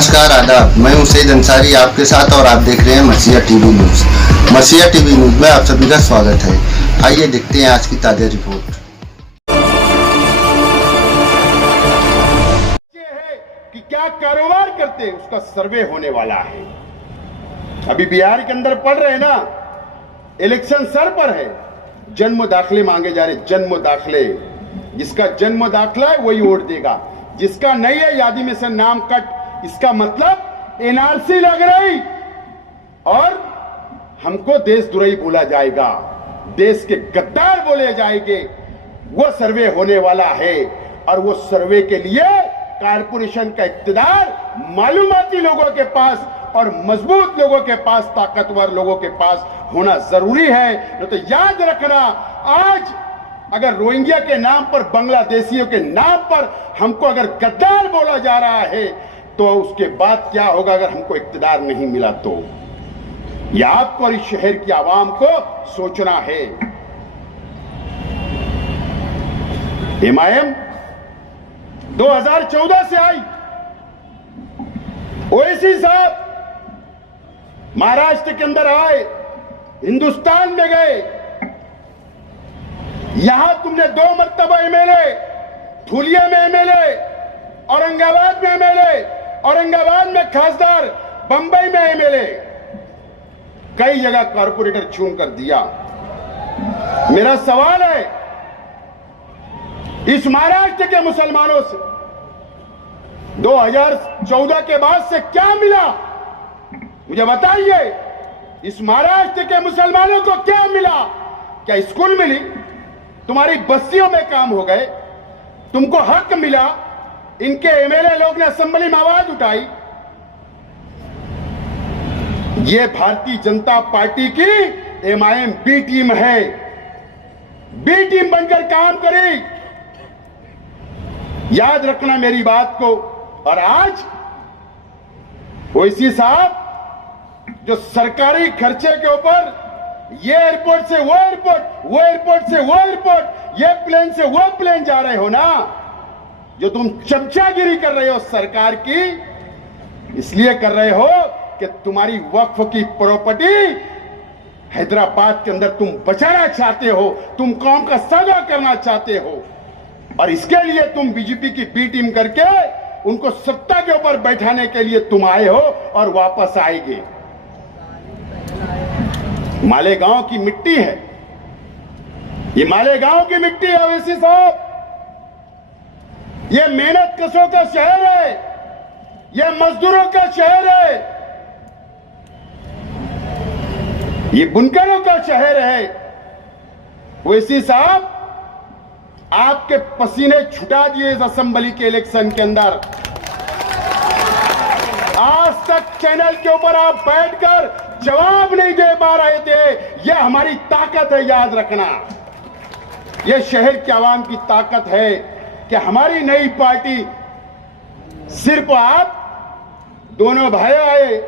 नमस्कार आदाब, मैं हूं सईद अंसारी आपके साथ और आप देख रहे हैं मसीहा टीवी न्यूज़। मसीहा टीवी न्यूज़ में आप सभी का स्वागत है। आइए देखते हैं आज की ताज़ा रिपोर्ट। ये है कि क्या कारोबार करते हैं उसका सर्वे होने वाला है। अभी बिहार के अंदर पढ़ रहे हैं ना, इलेक्शन सर पर है, जन्म दाखिले मांगे जा रहे, जन्म दाखिले। जिसका जन्म दाखिला है वही वोट देगा, जिसका नहीं है यादी में से नाम कट। इसका मतलब एनआरसी लग रही और हमको देशद्रोही बोला जाएगा, देश के गद्दार बोले जाएंगे। वो सर्वे होने वाला है और वो सर्वे के लिए कारपोरेशन का इक्तदार मालूमाती लोगों के पास और मजबूत लोगों के पास, ताकतवर लोगों के पास होना जरूरी है। तो याद रखना, आज अगर रोहिंग्या के नाम पर, बांग्लादेशियों के नाम पर हमको अगर गद्दार बोला जा रहा है तो उसके बाद क्या होगा अगर हमको इक्तदार नहीं मिला तो। यह आपको और इस शहर की आवाम को सोचना है। एमआईएम 2014 से आई, ओवैसी साहब महाराष्ट्र के अंदर आए, हिंदुस्तान में गए, यहां तुमने 2 मरतबा एमएलए, धुलिया में एमएलए, औरंगाबाद में एमएलए, औरंगाबाद में खासदार, बंबई में एमएलए, कई जगह कॉर्पोरेटर चुन कर दिया। मेरा सवाल है, इस महाराष्ट्र के मुसलमानों से 2014 के बाद से क्या मिला? मुझे बताइए, इस महाराष्ट्र के मुसलमानों को क्या मिला? क्या स्कूल मिली? तुम्हारी बस्तियों में काम हो गए? तुमको हक मिला? इनके एमएलए लोग ने असेंबली में आवाज उठाई। ये भारतीय जनता पार्टी की एमआईएम बी टीम है, बी टीम बनकर काम करे। याद रखना मेरी बात को। और आज ओवैसी साहब जो सरकारी खर्चे के ऊपर ये एयरपोर्ट से वो एयरपोर्ट, वो एयरपोर्ट से वो एयरपोर्ट, ये प्लेन से वो प्लेन जा रहे हो ना, जो तुम चमचागिरी कर रहे हो सरकार की, इसलिए कर रहे हो कि तुम्हारी वक्फ की प्रॉपर्टी हैदराबाद के अंदर तुम बचाना चाहते हो, तुम कौम का सौदा करना चाहते हो, और इसके लिए तुम बीजेपी की बी टीम करके उनको सत्ता के ऊपर बैठाने के लिए तुम आए हो और वापस आएंगे। मालेगांव की मिट्टी है, ये मालेगांव की मिट्टी है ओवैसी साहब। ये मेहनत कशों का शहर है, ये मजदूरों का शहर है, ये बुनकरों का शहर है। ओवैसी साहब, आपके पसीने छुटा दिए इस असेंबली के इलेक्शन के अंदर। आज तक चैनल के ऊपर आप बैठकर जवाब नहीं दे पा रहे थे। यह हमारी ताकत है, याद रखना। यह शहर की आवाम की ताकत है कि हमारी नई पार्टी, सिर्फ आप दोनों भाई आए,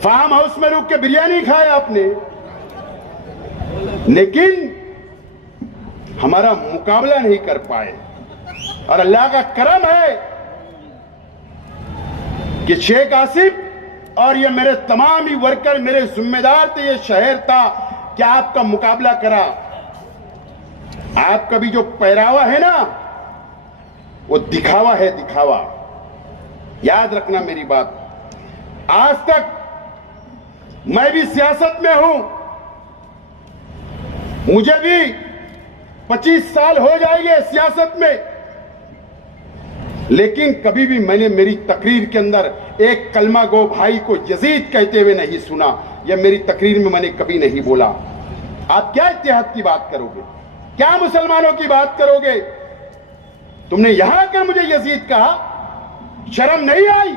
फार्म हाउस में रुक के बिरयानी खाए आपने, लेकिन हमारा मुकाबला नहीं कर पाए। और अल्लाह का करम है कि शेख आसिफ और ये मेरे तमाम ही वर्कर, मेरे जिम्मेदार थे, ये शहर था कि आपका मुकाबला करा। आपका भी जो पहरावा है ना, वो दिखावा है, दिखावा। याद रखना मेरी बात। आज तक मैं भी सियासत में हूं, मुझे भी 25 साल हो जाएंगे सियासत में, लेकिन कभी भी मैंने मेरी तकरीर के अंदर एक कलमा गो भाई को यजीद कहते हुए नहीं सुना। यह मेरी तकरीर में मैंने कभी नहीं बोला। आप क्या इत्तेहाद की बात करोगे? क्या मुसलमानों की बात करोगे? तुमने यहां आकर मुझे यजीद कहा, शर्म नहीं आई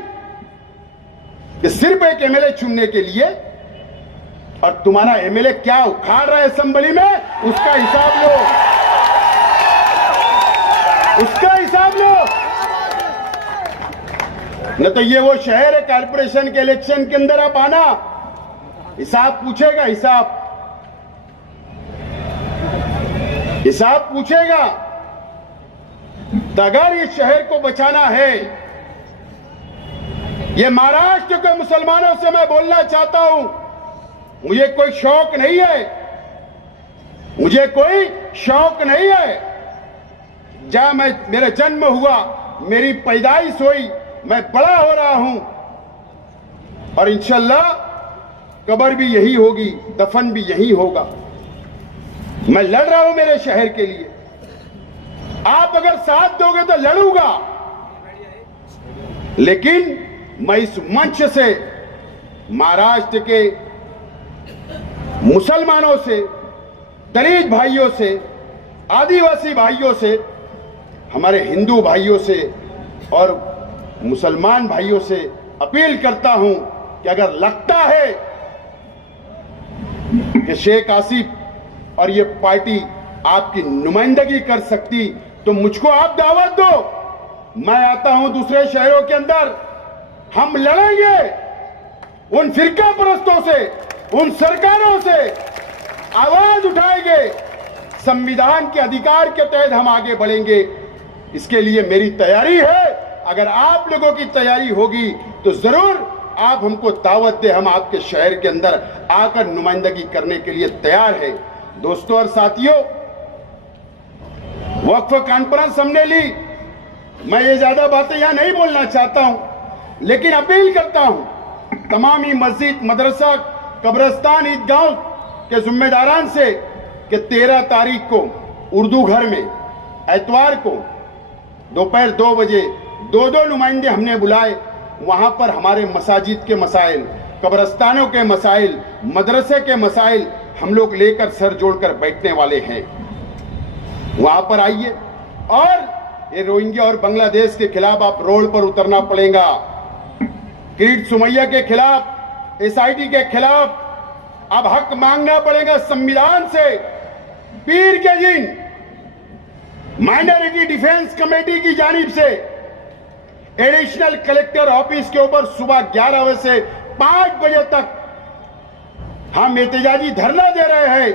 कि सिर्फ एक एमएलए चुनने के लिए? और तुम्हारा एमएलए क्या उखाड़ रहा है असेंबली में, उसका हिसाब लो, उसका हिसाब लो। न तो ये वो शहर है कारपोरेशन के इलेक्शन के अंदर आप आना, हिसाब पूछेगा, हिसाब पूछेगा। तो अगर इस शहर को बचाना है, ये महाराष्ट्र के मुसलमानों से मैं बोलना चाहता हूं, मुझे कोई शौक नहीं है, मुझे कोई शौक नहीं है। जहां मेरा जन्म हुआ, मेरी पैदाइश हुई, मैं बड़ा हो रहा हूं और इंशाल्लाह कब्र भी यही होगी, दफन भी यही होगा। मैं लड़ रहा हूं मेरे शहर के लिए। आप अगर साथ दोगे तो लड़ूंगा, लेकिन मैं इस मंच से महाराष्ट्र के मुसलमानों से, दलित भाइयों से, आदिवासी भाइयों से, हमारे हिंदू भाइयों से और मुसलमान भाइयों से अपील करता हूं कि अगर लगता है कि शेख आसिफ और ये पार्टी आपकी नुमाइंदगी कर सकती तो मुझको आप दावत दो, मैं आता हूं दूसरे शहरों के अंदर, हम लड़ेंगे उन फिरका परस्तों से, उन सरकारों से, आवाज उठाएंगे, संविधान के अधिकार के तहत हम आगे बढ़ेंगे। इसके लिए मेरी तैयारी है। अगर आप लोगों की तैयारी होगी तो जरूर आप हमको दावत दे, हम आपके शहर के अंदर आकर नुमाइंदगी करने के लिए तैयार है। दोस्तों और साथियों, वक्फ कॉन्फ्रेंस हमने ली, मैं ये ज्यादा बातें यहां नहीं बोलना चाहता हूं, लेकिन अपील करता हूं तमाम ही मस्जिद, मदरसा, कब्रिस्तान, ईदगाह के जिम्मेदारान से कि 13 तारीख को उर्दू घर में एतवार को दोपहर 2 बजे 2 नुमाइंदे हमने बुलाए। वहां पर हमारे मसाजिद के मसाइल, कब्रिस्तानों के मसाइल, मदरसे के मसाइल हम लोग लेकर सर जोड़कर बैठने वाले हैं। वहां पर आइए और ये रोहिंग्या और बांग्लादेश के खिलाफ आप रोड पर उतरना पड़ेगा। किरीट सुमैया के खिलाफ, SIT के खिलाफ अब हक मांगना पड़ेगा संविधान से। पीर के दिन माइनॉरिटी डिफेंस कमेटी की जानिब से एडिशनल कलेक्टर ऑफिस के ऊपर सुबह 11 बजे से 5 बजे तक हम एहतजाजी धरना दे रहे हैं।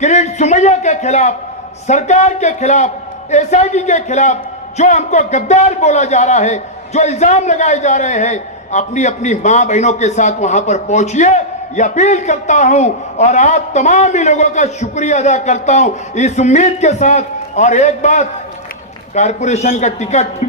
किरीट सुमैया के खिलाफ, सरकार के खिलाफ, SIT के खिलाफ जो हमको गद्दार बोला जा रहा है, जो इल्जाम लगाए जा रहे हैं, अपनी अपनी मां बहनों के साथ वहां पर पहुंचिए, ये अपील करता हूं। और आप तमाम ही लोगों का शुक्रिया अदा करता हूं इस उम्मीद के साथ। और एक बात, कारपोरेशन का टिकट